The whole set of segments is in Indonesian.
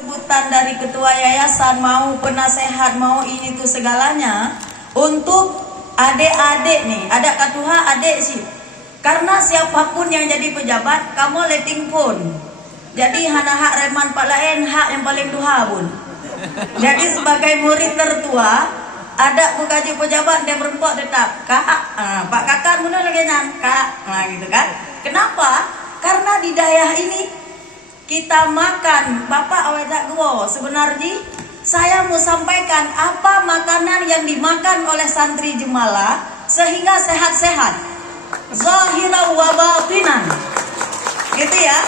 Sebutan dari ketua yayasan, mau penasehat, mau ini tuh segalanya untuk adik-adik nih, ada katuha adik sih. Karena siapapun yang jadi pejabat, kamu letting pun. Jadi hana hak reman pak lain, hak yang paling duha pun. Jadi sebagai murid tertua, ada bukaji pejabat dia berempok tetap kak, pak kakak mana lagi nan kak, nah gitu kan. Kenapa? Karena di daerah ini kita makan, Bapak awet gua. Sebenarnya saya mau sampaikan apa makanan yang dimakan oleh santri Jemala sehingga sehat-sehat, zahira wa batinan, gitu ya.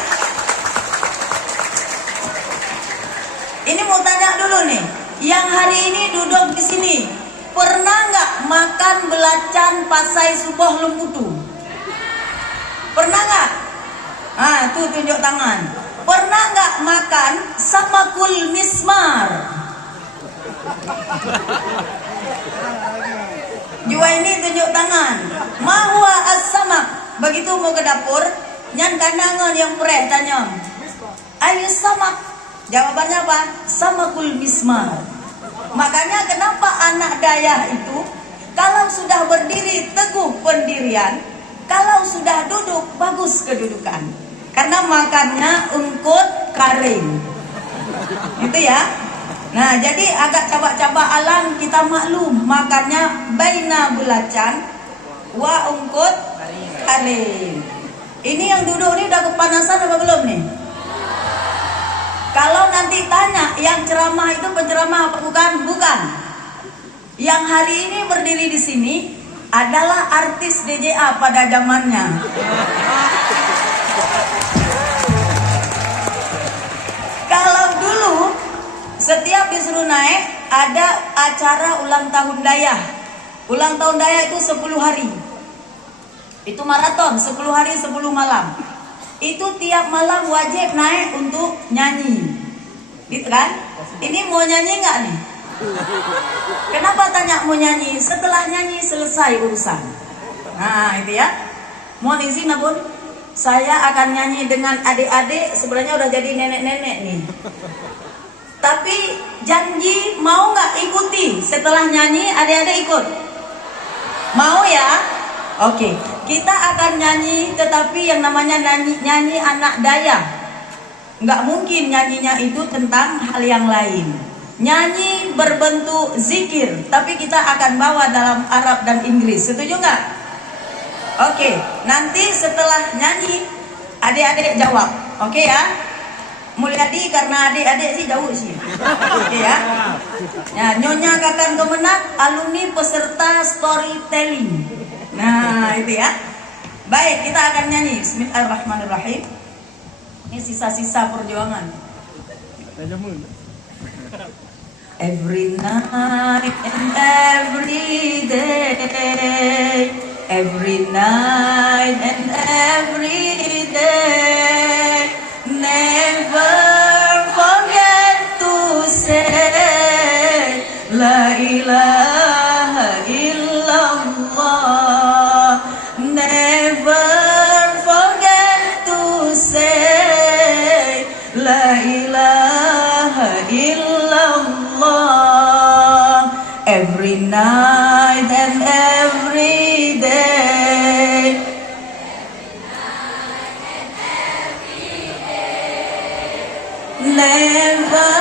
Ini mau tanya dulu nih, yang hari ini duduk di sini, pernah nggak makan belacan pasai subuh lumputu? Pernah nggak? Ah, tuh tunjuk tangan. Pernah nggak makan samakul mismar? Jua ini tunjuk tangan. Mahwa as-samak. Begitu mau ke dapur, nyan kanangan yang pureh tanya, ayo samak. Jawabannya apa? Samakul mismar. Makanya kenapa anak dayah itu kalau sudah berdiri teguh pendirian, kalau sudah duduk bagus kedudukan. Karena makannya ungkut karing, gitu ya. Nah, jadi agak coba-coba alam kita maklum makannya baina belacan wa ungkut karing. Ini yang duduk ini udah kepanasan apa belum nih? Kalau nanti tanya yang ceramah itu penceramah apa bukan? Bukan. Yang hari ini berdiri di sini adalah artis DJA pada zamannya. Kalau dulu setiap disuruh naik ada acara ulang tahun dayah. Ulang tahun dayah itu 10 hari. Itu maraton 10 hari 10 malam. Itu tiap malam wajib naik untuk nyanyi. Gitu kan? Ini mau nyanyi nggak nih? Kenapa tanya mau nyanyi? Setelah nyanyi selesai urusan. Nah, itu ya. Mohon izin Abun, saya akan nyanyi dengan adik-adik, sebenarnya udah jadi nenek-nenek nih. Tapi janji mau nggak ikuti setelah nyanyi, adik-adik ikut? Mau ya? Oke, kita akan nyanyi, tetapi yang namanya nyanyi anak dayah. Nggak mungkin nyanyinya itu tentang hal yang lain. Nyanyi berbentuk zikir, tapi kita akan bawa dalam Arab dan Inggris. Setuju nggak? Oke, nanti setelah nyanyi adik-adik jawab. Oke ya. Mulyadi karena adik-adik sih jauh sih. Oke ya. Ya, Nyonya Kakang Kemenak alumni peserta storytelling. Nah, itu ya. Baik, kita akan nyanyi Bismillahirrahmanirrahim. Ini sisa-sisa perjuangan. Every night and every day, every night and every day, never forget to say La ilaha illallah. Never forget to say La ilaha illallah. Every night and every day. Never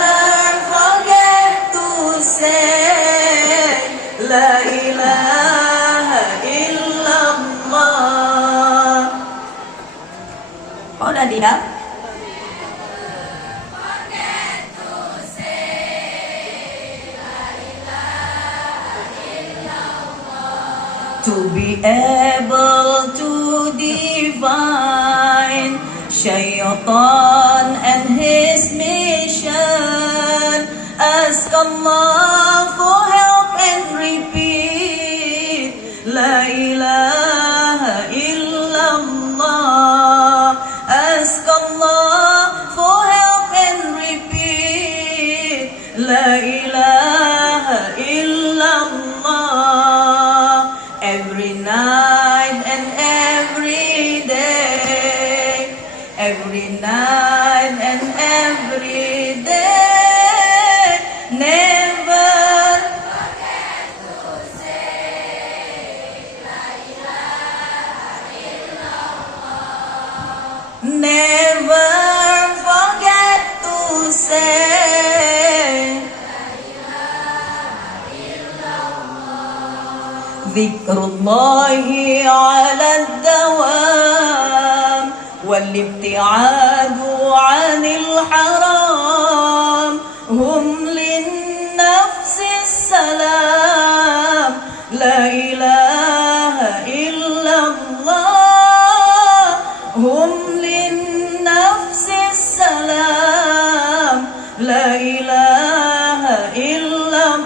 forget to say La ilaha illallah. Oh, udah diam? To be able to divine Shaytan and his mission, ask Allah for help and repeat La ilaha illallah. Ask Allah for help and repeat La ilaha illallah. Every night and every day, every night and every day. Dzikrullahi 'ala dawam wal ibti'adu 'anil haram hum lin nafsi salam la ilaha illallah hum lin nafsi salam la ilaha illallah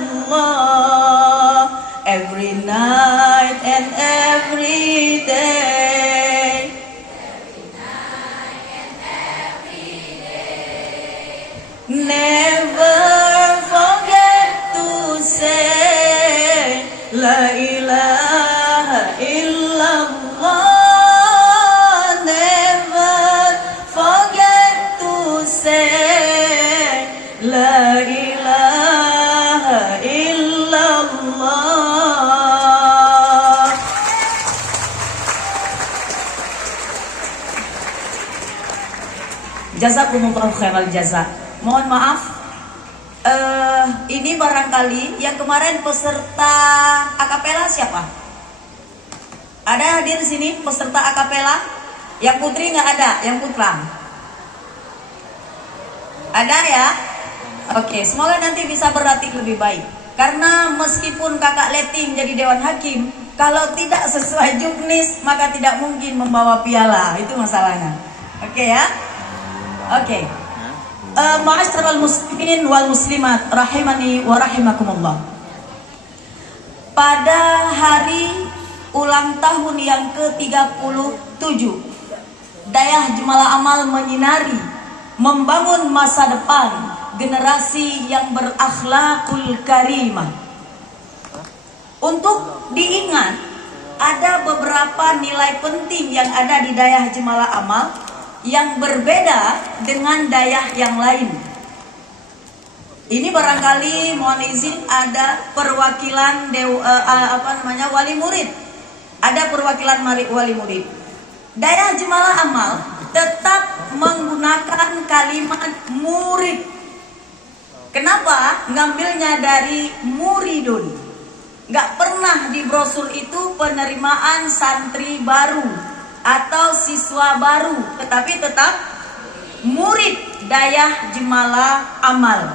every night and every day never forget to say la ilaha illallah never forget to say la ilaha illallah. Jazakumullah khairal jaza. Mohon maaf, ini barangkali yang kemarin peserta akapela siapa? Ada hadir di sini peserta akapela? Yang putri nggak ada, yang putra? Ada ya? Oke, semoga nanti bisa berlatih lebih baik. Karena meskipun kakak Leti menjadi Dewan Hakim, kalau tidak sesuai juknis maka tidak mungkin membawa piala. Itu masalahnya. Oke ya? Oke. Ma'asyiral muslimin wal muslimat rahimani wa rahimakumullah. Pada hari ulang tahun yang ke-37 Dayah Jemalah Amal menyinari membangun masa depan generasi yang berakhlakul karimah. Untuk diingat, ada beberapa nilai penting yang ada di Dayah Jemalah Amal yang berbeda dengan dayah yang lain. Ini barangkali mohon izin ada perwakilan wali murid. Ada perwakilan wali murid. Dayah Jemalah Amal tetap menggunakan kalimat murid. Kenapa? Ngambilnya dari muridun. Gak pernah di brosur itu penerimaan santri baru atau siswa baru, tetapi tetap murid Dayah Jemalah Amal.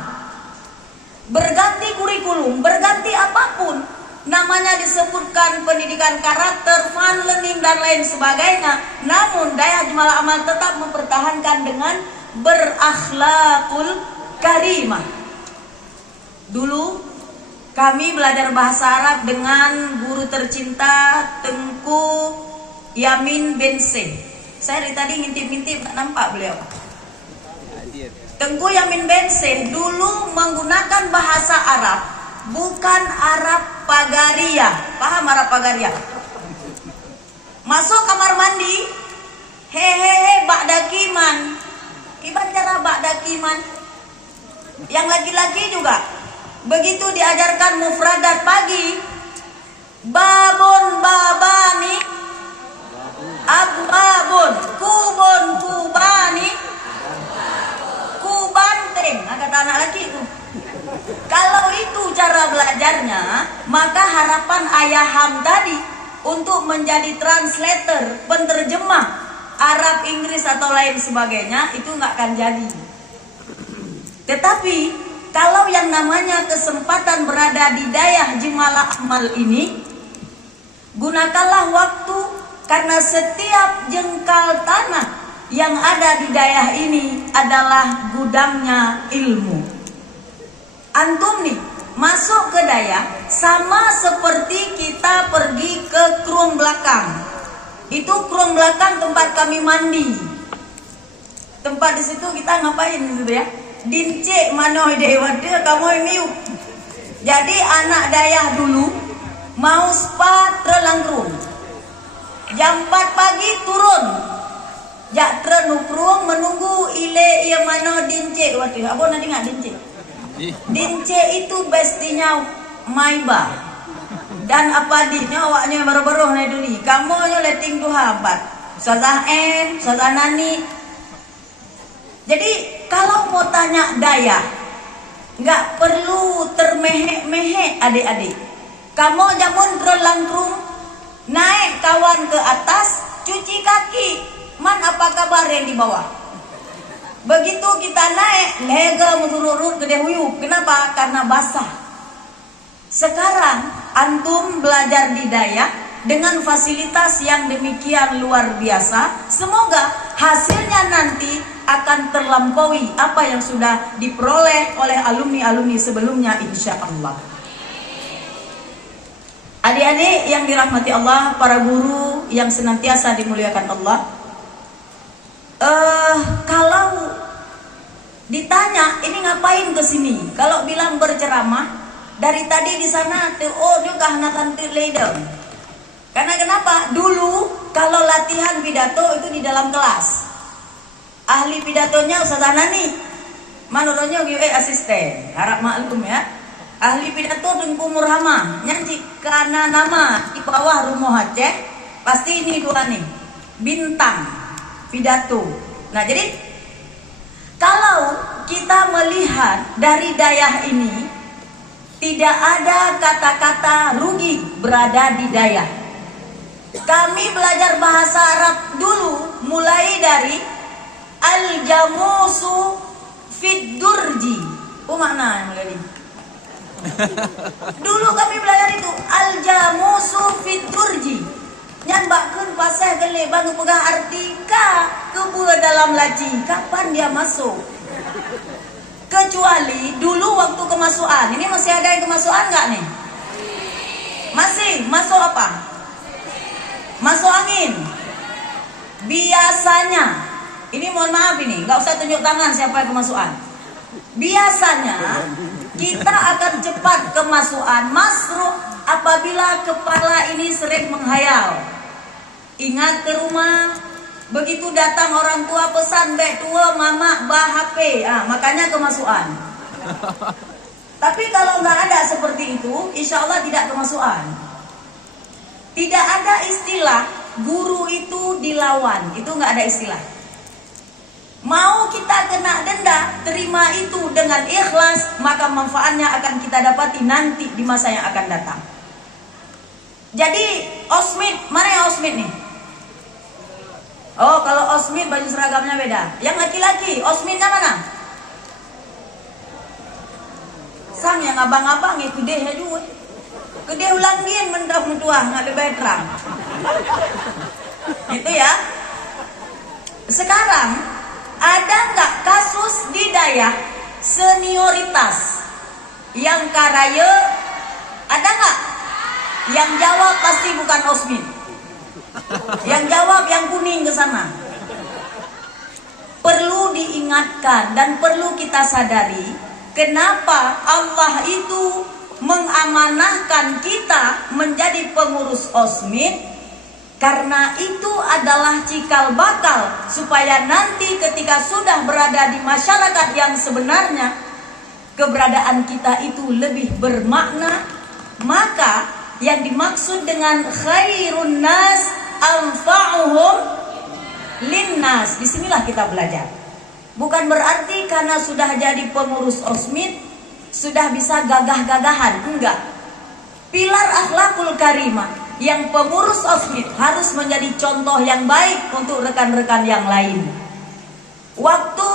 Berganti kurikulum, berganti apapun, namanya disebutkan pendidikan karakter, fun learning dan lain sebagainya, namun Dayah Jemalah Amal tetap mempertahankan dengan berakhlakul karimah. Dulu kami belajar bahasa Arab dengan guru tercinta Tengku Yamin Bense. Saya dari tadi ngintip-ngintip tak nampak beliau. Tengku Yamin Bense dulu menggunakan bahasa Arab, bukan Arab Pagaria. Paham Arab Pagaria? Masuk kamar mandi, hehehe ba'dakiman. Ibarat ba'dakiman. Yang laki-laki juga begitu diajarkan mufradat pagi, babon babani, ababun, kubon kubani, kubanteng. Kata anak laki itu. Kalau itu cara belajarnya, maka harapan Ayaham tadi untuk menjadi translator, penterjemah Arab, Inggris atau lain sebagainya itu nggak akan jadi. Tetapi kalau yang namanya kesempatan berada di Dayah Jemalah Amal ini, gunakanlah waktu, karena setiap jengkal tanah yang ada di Dayah ini adalah gudangnya ilmu. Antum nih masuk ke Dayah sama seperti kita pergi ke krung belakang. Itu krung belakang tempat kami mandi. Tempat di situ kita ngapain gitu ya? Dincek manoy dewade kamu miu. Jadi anak Dayah dulu mau spa terlangkrung. Jam 4 pagi turun. Jak trenukrung menunggu ile ia mano dincek waktu. Apa nanti nggak dincek? Dincek itu bestinya Maiba. Dan apa dinya awaknya baru-baru nih dulu. Kamu nyo letting tuha bat. Ustazah N, Ustazah Nani. Jadi kalau mau tanya Dayah, nggak perlu termehek-mehek adik-adik. Kamu jamun drone langkrung, naik kawan ke atas, cuci kaki. Man apa kabar yang di bawah? Begitu kita naik, lega mutururut gede huyuk. Kenapa? Karena basah. Sekarang antum belajar di Dayak dengan fasilitas yang demikian luar biasa. Semoga hasilnya nanti akan terlampaui apa yang sudah diperoleh oleh alumni-alumni sebelumnya, insya Allah. Adik-adik yang dirahmati Allah, para guru yang senantiasa dimuliakan Allah, kalau ditanya ini ngapain kesini, kalau bilang berceramah, dari tadi di sana juga hanakan leader. Karena kenapa? Dulu kalau latihan pidato itu di dalam kelas. Ahli pidatonya Ustazah Nani, menurutnya asisten, harap maklum ya. Ahli pidato Tengku Murhamah, nyanyi karena nama di bawah rumah Aceh, pasti ini dua nih, bintang pidato. Nah jadi kalau kita melihat dari Dayak ini, tidak ada kata-kata rugi berada di Dayak. Kami belajar bahasa Arab dulu mulai dari al-jamusu fid durji. Makna yang ini. Dulu kami belajar itu al-jamusu fid durji. Nyambakkeun pasah gele bang pegah arti ka kebu dalam laci. Kapan dia masuk? Kecuali dulu waktu kemasukan. Ini masih ada yang kemasukan nggak nih? Masih. Masuk apa? Masuk angin. Biasanya, ini mohon maaf ini, nggak usah tunjuk tangan siapa yang kemasukan. Biasanya kita akan cepat kemasukan masruh apabila kepala ini sering menghayal. Ingat ke rumah, begitu datang orang tua pesan bek tua mama bah HP, makanya kemasukan. Tapi kalau nggak ada seperti itu, insya Allah tidak kemasukan. Tidak ada istilah guru itu dilawan, itu nggak ada istilah. Mau kita kena denda, terima itu dengan ikhlas, maka manfaatnya akan kita dapati nanti di masa yang akan datang. Jadi osmid, mana yang osmid nih? Oh, kalau osmid baju seragamnya beda. Yang laki-laki, osmidnya mana? Sang yang abang-abang itu deh ya juga. Gede ulang dia mentah mutuah nggak lebih terang. Itu ya. Sekarang ada nggak kasus di Dayak senioritas yang karaya? Ada nggak? Yang jawab pasti bukan osmid. Yang jawab yang kuning ke sana. Perlu diingatkan dan perlu kita sadari kenapa Allah itu mengamanahkan kita menjadi pengurus osmid, karena itu adalah cikal bakal supaya nanti ketika sudah berada di masyarakat yang sebenarnya, keberadaan kita itu lebih bermakna. Maka yang dimaksud dengan khairun nas anfa'uhum linnas, disinilah kita belajar. Bukan berarti karena sudah jadi pengurus osmid sudah bisa gagah-gagahan, enggak. Pilar akhlakul karimah yang pengurus osmid harus menjadi contoh yang baik untuk rekan-rekan yang lain. Waktu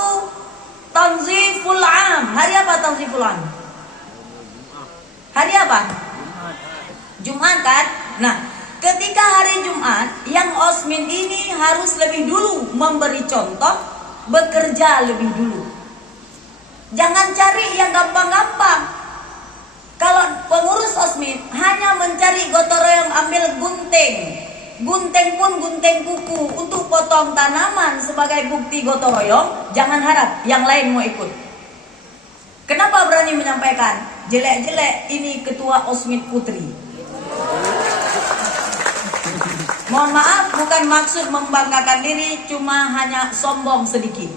tanziful am, hari apa tanziful am? Hari apa? Jumat kan? Nah, ketika hari Jumat, yang osmid ini harus lebih dulu memberi contoh, bekerja lebih dulu. Jangan cari yang gampang-gampang. Kalau pengurus osmid hanya mencari gotong royong ambil gunting, gunting pun gunting kuku untuk potong tanaman sebagai bukti gotong royong, jangan harap yang lain mau ikut. Kenapa berani menyampaikan? Jelek-jelek ini ketua osmid putri. Mohon maaf, bukan maksud membanggakan diri, cuma hanya sombong sedikit.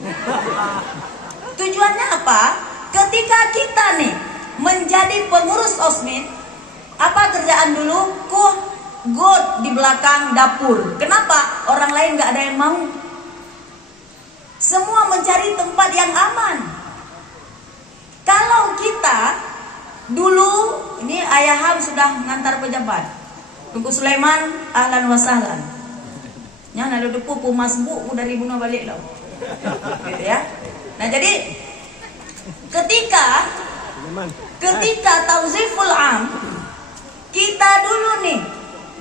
Tujuannya apa? Ketika kita nih menjadi pengurus osmid, apa kerjaan dulu? God di belakang dapur. Kenapa? Orang lain gak ada yang mau. Semua mencari tempat yang aman. Kalau kita dulu ini Ayah Ham sudah mengantar pejabat. Tunggu Sulaiman, ahlan wa sahlan. Nya nado depu pumas bu dari bunga balik lo. Gitu ya. Nah, jadi ketika tauziful am, kita dulu nih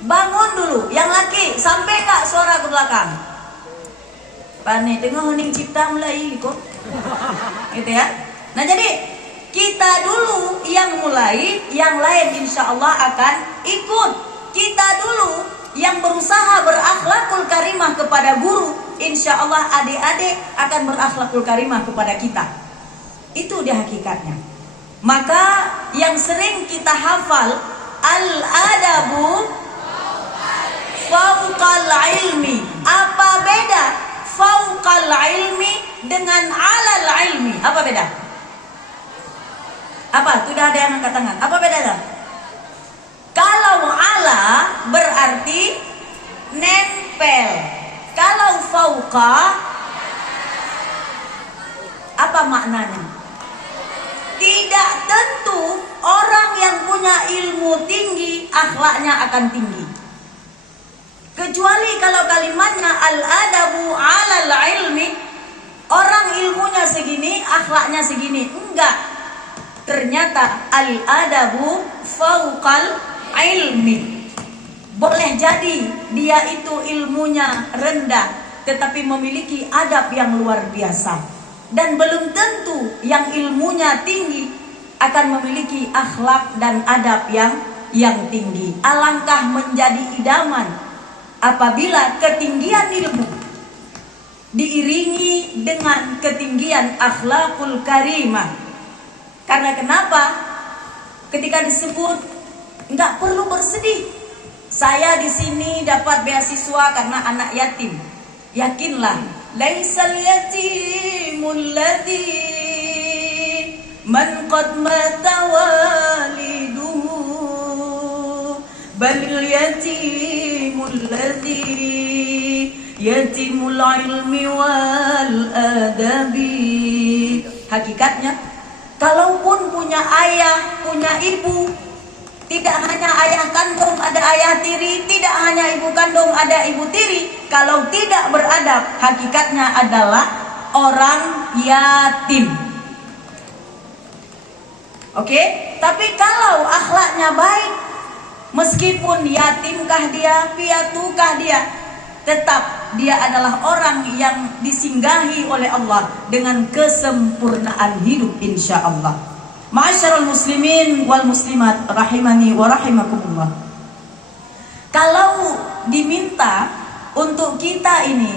bangun dulu. Yang laki sampai nggak suara ke belakang? Panik tengah hening cipta mulai kok. Gitu ya. Nah, jadi kita dulu yang mulai, yang lain insya Allah akan ikut. Kita dulu yang berusaha berakhlakul karimah kepada guru, insya Allah adik-adik akan berakhlakul karimah kepada kita. Itu dia hakikatnya. Maka yang sering kita hafal, al-adabu fauqal ilmi. Apa beda fauqal ilmi dengan alal ilmi? Apa beda? Apa? Sudah ada yang angkat tangan. Apa bedanya? Kalau ala berarti nempel. Kalau fauqa apa maknanya? Tidak tentu orang yang punya ilmu tinggi akhlaknya akan tinggi. Kecuali kalau kalimatnya al-adabu alal ilmi, orang ilmunya segini, akhlaknya segini. Enggak. Ternyata al-adabu fauqal ilmi. Boleh jadi dia itu ilmunya rendah, tetapi memiliki adab yang luar biasa. Dan belum tentu yang ilmunya tinggi akan memiliki akhlak dan adab yang tinggi. Alangkah menjadi idaman apabila ketinggian ilmu diiringi dengan ketinggian akhlakul karimah. Karena kenapa? Ketika disebut nggak perlu bersedih. Saya di sini dapat beasiswa karena anak yatim. Yakinlah, laisal yatimul ladzi man qad mata waliduhu bal yatimul ladzi yatimul ilmi wal adabi. Hakikatnya, kalaupun punya ayah, punya ibu, tidak hanya ayah kandung ada ayah tiri, tidak hanya ibu kandung ada ibu tiri, kalau tidak beradab, hakikatnya adalah orang yatim. Oke? Tapi kalau akhlaknya baik, meskipun yatimkah dia, piatukah dia, tetap dia adalah orang yang disinggahi oleh Allah dengan kesempurnaan hidup insya Allah. Ma'asyiral muslimin wal muslimat rahimani wa rahimakumullah. Kalau diminta untuk kita ini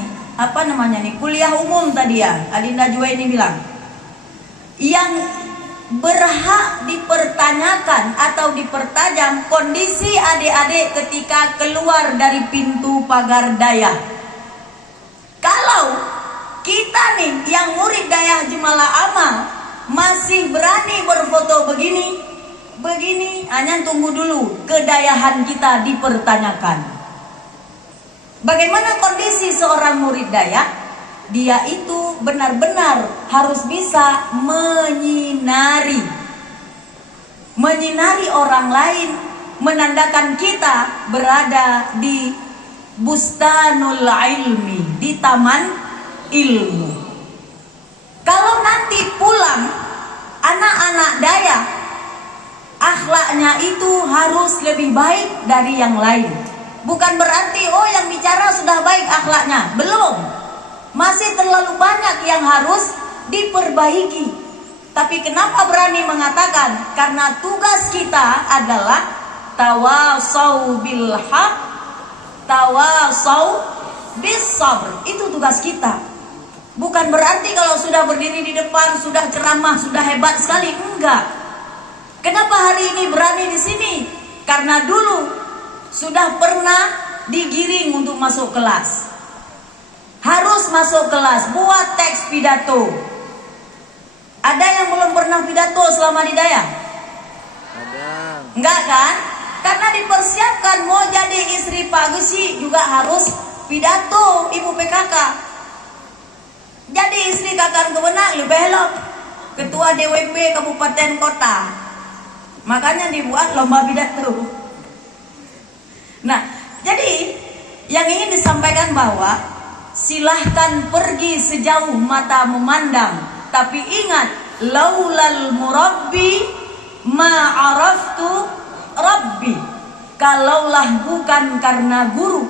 kuliah umum tadi ya, Adinda Juwaini bilang, yang berhak dipertanyakan atau dipertajam kondisi adik-adik ketika keluar dari pintu pagar daya. Kalau kita nih yang murid daya Jumala Amal masih berani berfoto begini, hanya tunggu dulu kedayahan kita dipertanyakan. Bagaimana kondisi seorang murid daya? Dia itu benar-benar harus bisa menyinari orang lain, menandakan kita berada di bustanul ilmi, di taman ilmu. Kalau nanti pulang anak-anak daya, akhlaknya itu harus lebih baik dari yang lain. Bukan berarti yang bicara sudah baik akhlaknya, belum. Masih terlalu banyak yang harus diperbaiki. Tapi kenapa berani mengatakan? Karena tugas kita adalah tawasau bil haq, tawasau bis sabr. Itu tugas kita. Bukan berarti kalau sudah berdiri di depan, sudah ceramah, sudah hebat sekali. Enggak. Kenapa hari ini berani di sini? Karena dulu sudah pernah digiring untuk masuk kelas. Harus masuk kelas, buat teks pidato. Ada yang belum pernah pidato selama di daya? Ada. Enggak kan? Karena dipersiapkan mau jadi istri Pak Gusi juga harus pidato Ibu PKK. Jadi istri kakak kebenak lebih belok. Ketua DWP Kabupaten Kota. Makanya dibuat lomba pidato. Nah, jadi yang ingin disampaikan bahwa silahkan pergi sejauh mata memandang, tapi ingat, laulal murabbi ma'araftu rabbi. Kalaulah bukan karena guru,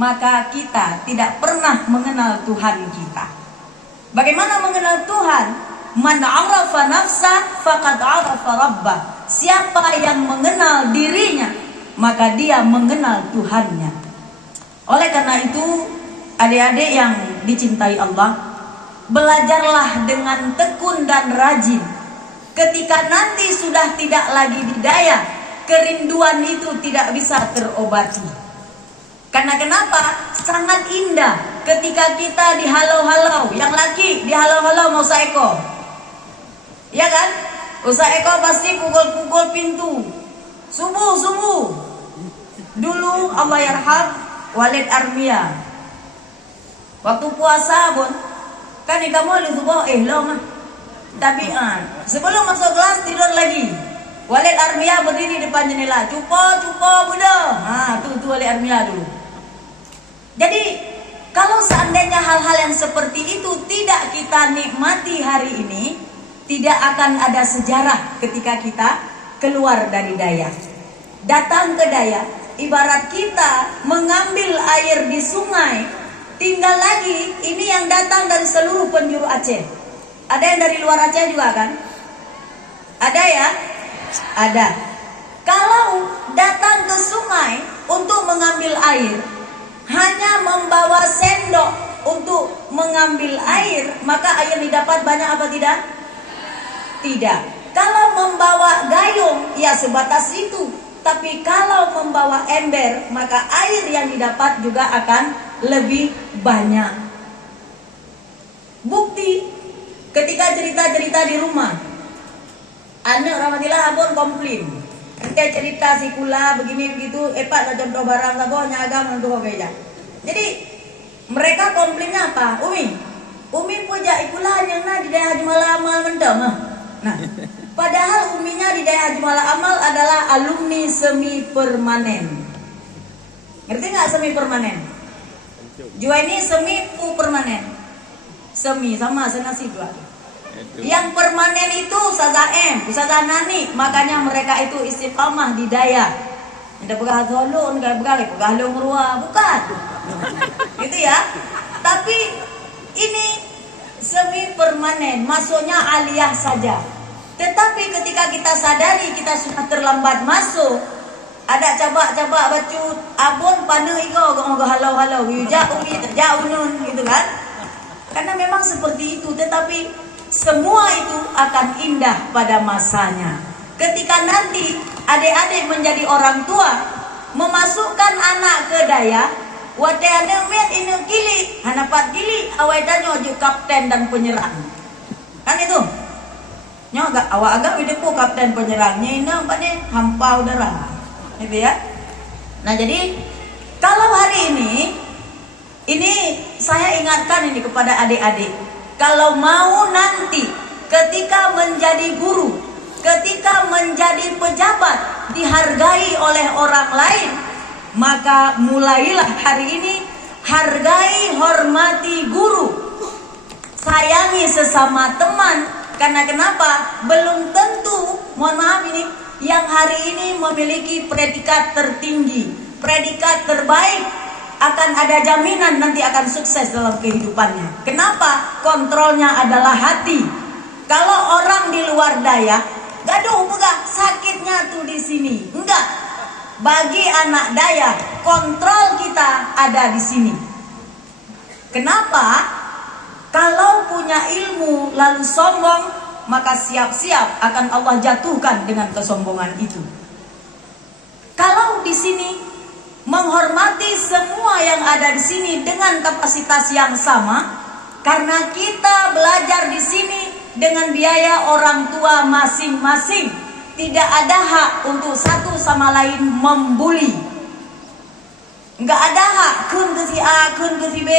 maka kita tidak pernah mengenal Tuhan kita. Bagaimana mengenal Tuhan? Man arafa nafsa faqad arafa rabbah. Siapa yang mengenal dirinya, maka dia mengenal Tuhannya. Oleh karena itu, adik-adik yang dicintai Allah, belajarlah dengan tekun dan rajin. Ketika nanti sudah tidak lagi didaya, kerinduan itu tidak bisa terobati. Karena kenapa? Sangat indah ketika kita dihalau-halau. Yang laki dihalau-halau mau saeko, ya kan? Usaeko pasti pukul-pukul pintu. Subuh. Dulu Allah yarham Walid Armia, waktu puasa pun kan kamu subuh lo mah. Tapi sebelum masuk kelas tidur lagi. Walid Armia berdiri depan jendela, cupo budak. Tuh Walid Armia dulu. Jadi kalau seandainya hal-hal yang seperti itu tidak kita nikmati hari ini, tidak akan ada sejarah ketika kita keluar dari daya. Datang ke daya, ibarat kita mengambil air di sungai, tinggal lagi ini yang datang dari seluruh penjuru Aceh. Ada yang dari luar Aceh juga kan? Ada ya? Ada. Kalau datang ke sungai untuk mengambil air, hanya membawa sendok untuk mengambil air, maka air didapat banyak apa tidak? Tidak. Kalau membawa gayung, ya sebatas itu. Tapi kalau membawa ember, maka air yang didapat juga akan lebih banyak. Bukti, ketika cerita-cerita di rumah, anak rahmatillah abon komplain. Ente cerita si kula begini begitu, epak tak contoh barang sabo nyagam untuk hogeja. Jadi mereka komplainnya apa? Umi puja ikula yang na di daerah Jumala Amal mendem. Nah, padahal uminya di daerah Jumala Amal adalah alumni semi permanen. Ngerti nggak semi permanen? Jua ini semi permanen. Semi sama senasi dua. Yang permanen itu Ustazah M, Ustazah Nani, makanya mereka itu istiqamah di daya. Tidak pegah zolun, tidak pegah lungruah, bukan. Gitu ya. Tapi ini semi permanen, maksudnya aliyah saja. Tetapi ketika kita sadari kita sudah terlambat masuk, ada cabak-cabak bacut, abon pada iko halau-halau, jauh nun, gitu kan? Karena memang seperti itu, tetapi semua itu akan indah pada masanya. Ketika nanti adik-adik menjadi orang tua, memasukkan anak ke daya, wate ane met ini kili, hanapat kili, awai danyo ju kapten dan penyerang. Kan itu? Nyo agak awak agak widepo kapten penyerangnya ini nampaknya hampau darah. Gitu ya. Nah, jadi kalau hari ini saya ingatkan ini kepada adik-adik. Kalau mau nanti ketika menjadi guru, ketika menjadi pejabat dihargai oleh orang lain, maka mulailah hari ini hargai, hormati guru, sayangi sesama teman. Karena kenapa? Belum tentu, mohon maaf ini, yang hari ini memiliki predikat tertinggi, predikat terbaik, akan ada jaminan nanti akan sukses dalam kehidupannya. Kenapa? Kontrolnya adalah hati. Kalau orang di luar daya, gaduh pegah, sakitnya tuh di sini. Enggak. Bagi anak daya, kontrol kita ada di sini. Kenapa? Kalau punya ilmu lalu sombong, maka siap-siap akan Allah jatuhkan dengan kesombongan itu. Kalau di sini menghormati semua yang ada di sini dengan kapasitas yang sama, karena kita belajar di sini dengan biaya orang tua masing-masing. Tidak ada hak untuk satu sama lain membuli. Enggak ada hak kun ke si A, kun ke si B.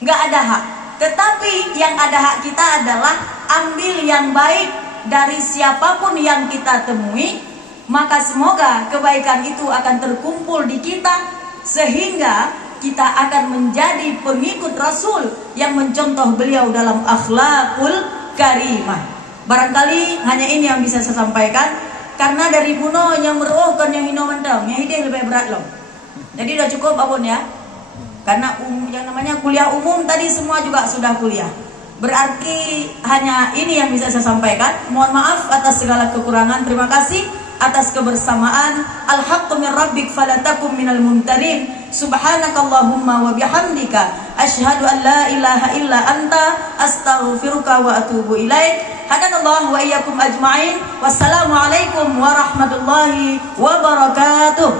Enggak ada hak. Tetapi yang ada hak kita adalah ambil yang baik, dari siapapun yang kita temui, maka semoga kebaikan itu akan terkumpul di kita sehingga kita akan menjadi pengikut Rasul yang mencontoh beliau dalam akhlakul karimah. Barangkali hanya ini yang bisa saya sampaikan, karena dari puno yang meruahkan yang hino mendam, yang ide lebih berat loh. Jadi udah cukup abon ya. Karena yang namanya kuliah umum tadi semua juga sudah kuliah. Berarti hanya ini yang bisa saya sampaikan. Mohon maaf atas segala kekurangan. Terima kasih atas kebersamaan. Al-haqqu min rabbik falatakum minal mumtarin. Subhanakallahumma wa bihamdika asyhadu an la ilaha illa anta astaghfiruka wa atubu ilaik. Hadanallahu wa iyyakum ajma'in. Wassalamualaikum warahmatullahi wabarakatuh.